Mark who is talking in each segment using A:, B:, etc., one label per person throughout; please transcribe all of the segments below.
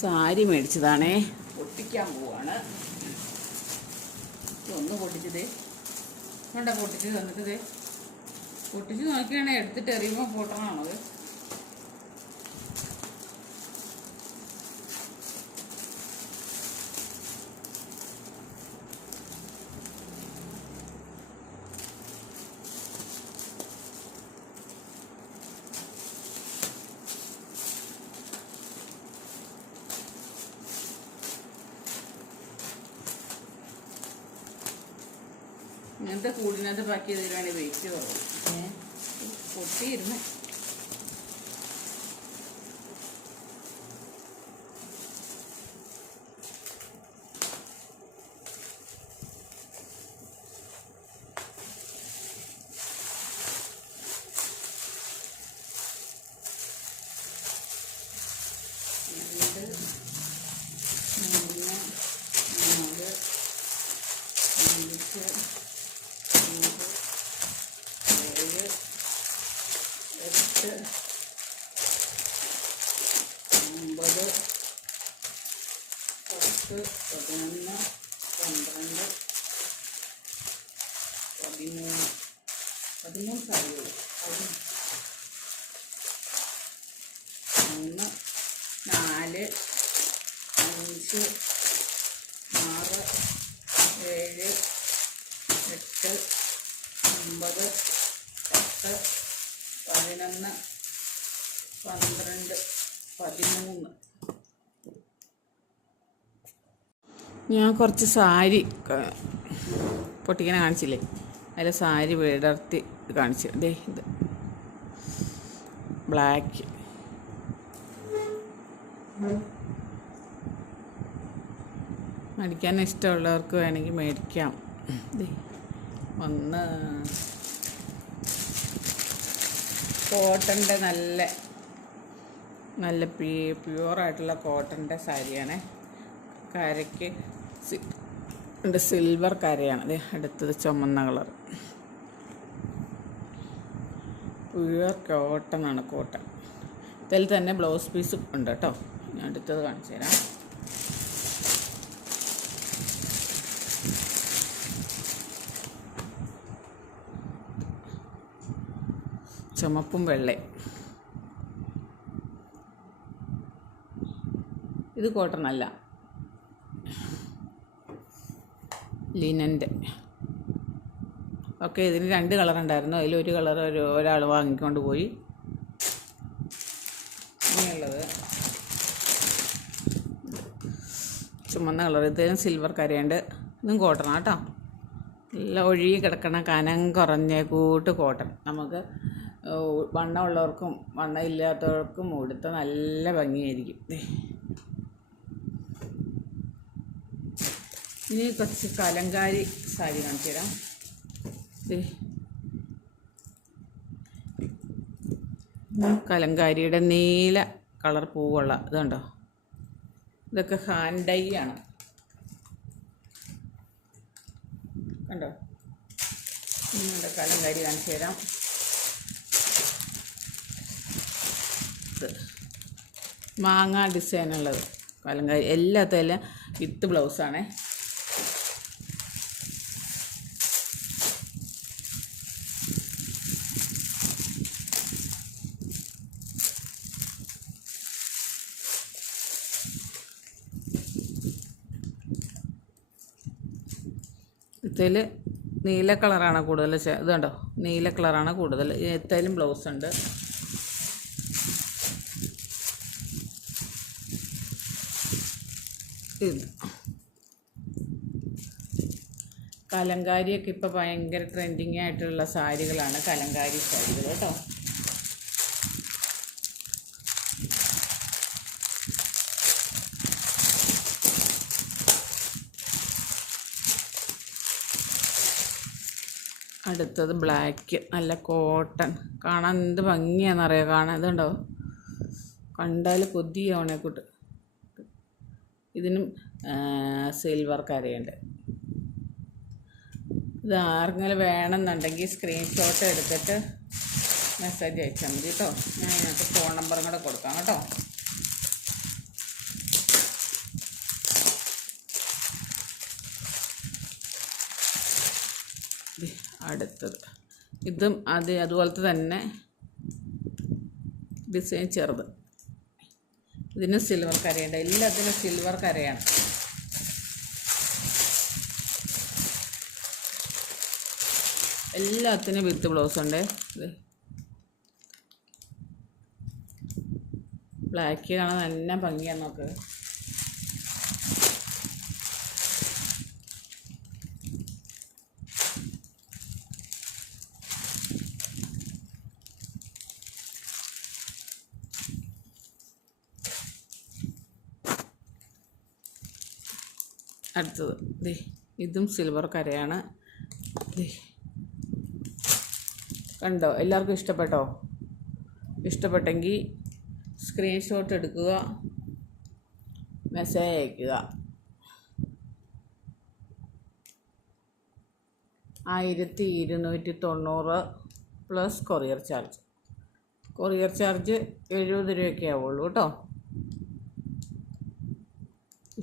A: സാരി മേടിച്ചതാണേ. പൊട്ടിക്കാൻ പോവാണ്. ഒന്ന് പൊട്ടിച്ചതേ കൊണ്ട പൊട്ടിച്ച് തന്നിട്ടതേ പൊട്ടിച്ച് നോക്കിയാണെ എടുത്തിട്ട് എറിയുമ്പോൾ പൊട്ടണാണത്. ഇങ്ങനത്തെ കൂടിനകത്ത് പാക്ക് തരുവാണെങ്കിൽ വെയിറ്റ് കുറവ്. ഏഹ് പൊട്ടിയിരുന്ന്. എട്ട് ഒമ്പത് പത്ത് പതിനൊന്ന് പന്ത്രണ്ട് പതിമൂന്ന് പതിമൂന്ന് സാരികൾ മൂന്ന് നാല് അഞ്ച് ആറ് ഏഴ് എട്ട് ഒമ്പത് പത്ത് പതിനൊന്ന് പന്ത്രണ്ട് പതിമൂന്ന് ഞാൻ കുറച്ച് സാരി പൊട്ടിക്കനെ കാണിച്ചില്ലേ? അതിൽ സാരി വിടർത്തി കാണിച്ചു. ദേ ഇത്. ബ്ലാക്ക് മേടിക്കാൻ ഇഷ്ടമുള്ളവർക്ക് വേണമെങ്കിൽ മേടിക്കാം. ഒന്ന് കോട്ടന്റെ നല്ല നല്ല പ്യൂ പ്യുവറായിട്ടുള്ള കോട്ടന്റെ സാരിയാണ്. കരയ്ക്ക് ഉണ്ട് സിൽവർ കരയാണ്. അതെ അടുത്തത് ചുമന്ന കളർ. പ്യുവർ കോട്ടൺ ആണ് കോട്ടൺ ഇതിൽ തന്നെ ബ്ലൗസ് പീസ് ഉണ്ട് കേട്ടോ. ഞാൻ അടുത്തത് കാണിച്ചു തരാം. ചുമപ്പും വെള്ളയും. ഇത് കോട്ടൺ അല്ല. ലിനന്റെ. ഓക്കെ ഇതിന് രണ്ട് അതിൽ ഒരു കളർ ഒരു ഒരാൾ വാങ്ങിക്കൊണ്ട് പോയി. ഇങ്ങനെയുള്ളത് ചുമന്ന കളർ. ഇതിലും സിൽവർ കരയുണ്ട്. ഇതും കോട്ടൺ കേട്ടോ. നല്ല ഒഴുകി കിടക്കണ കനം കുറഞ്ഞ കൂട്ട് കോട്ടൺ. നമുക്ക് വണ്ണമുള്ളവർക്കും വണ്ണം ഇല്ലാത്തവർക്കും ഉടുത്ത നല്ല ഭംഗിയായിരിക്കും. ഇനി കുറച്ച് കലങ്കാരി സാരി കാണിച്ചു തരാം. കലങ്കാരിയുടെ നീല കളർ പൂവുള്ള ഇതുണ്ടോ? ഇതൊക്കെ ഹാൻഡ് ഡൈ ആണ്. കണ്ടോ? നിങ്ങളുടെ കലങ്കാരി കാണിച്ചു തരാം. മാങ്ങ ഡിസൈനുള്ളത് കലങ്കാരി എല്ലാത്തിലും വിത്ത് ബ്ലൗസാണേ. ഇതിൽ നീല കളറാണ് കൂടുതൽ ഇത് കണ്ടോ? നീല കളറാണ് കൂടുതൽ. എത്തായാലും ബ്ലൗസ് ഉണ്ട്. കലങ്കാരിയൊക്കെ ഇപ്പോൾ ഭയങ്കര ട്രെൻഡിങ് ആയിട്ടുള്ള സാരികളാണ് കലങ്കാരി സാരികൾ കേട്ടോ. അടുത്തത് ബ്ലാക്ക് നല്ല കോട്ടൺ കാണാൻ എന്ത് ഭംഗിയാണെന്നറിയാം? കാണാൻ ഇതുണ്ടോ? കണ്ടാൽ കൊതിയാവണേ കൂട്ട് ഇതിനും സിൽവർ കരയുണ്ട്. ഇത് ആർക്കെങ്കിലും വേണമെന്നുണ്ടെങ്കിൽ സ്ക്രീൻഷോട്ട് എടുത്തിട്ട് മെസ്സേജ് അയച്ചാൽ മതി കേട്ടോ. ഞാൻ ഇതിനകത്ത് ഫോൺ നമ്പറും കൂടെ കൊടുക്കാം കേട്ടോ. അടുത്തത് ഇതും അത് അതുപോലത്തെ തന്നെ ഡിസൈൻ ചെറുത്. ഇതിന് സിൽവർ കരയുണ്ട്. എല്ലാത്തിനും സിൽവർ കരയാണ്. എല്ലാത്തിനും വിത്ത് ബ്ലൗസ് ഉണ്ട്. ഇത് ബ്ലാക്ക് കാണാൻ നല്ല ഭംഗിയാണ് നോക്ക്. അടുത്തത്. ദേ ഇതും സിൽവർ കരയാണ്. ദേ. കണ്ടോ? എല്ലാവർക്കും ഇഷ്ടപ്പെട്ടോ? ഇഷ്ടപ്പെട്ടെങ്കിൽ സ്ക്രീൻഷോട്ട് എടുക്കുക മെസ്സേജ് അയക്കുക. ആയിരത്തി ഇരുന്നൂറ്റി തൊണ്ണൂറ് plus courier charge courier charge എഴുപത് രൂപയൊക്കെ ആവുള്ളൂ കേട്ടോ.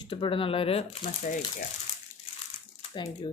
A: ഇഷ്ടപ്പെടുന്നുള്ളവർ മെസ്സേജ് അയക്കുക താങ്ക് യു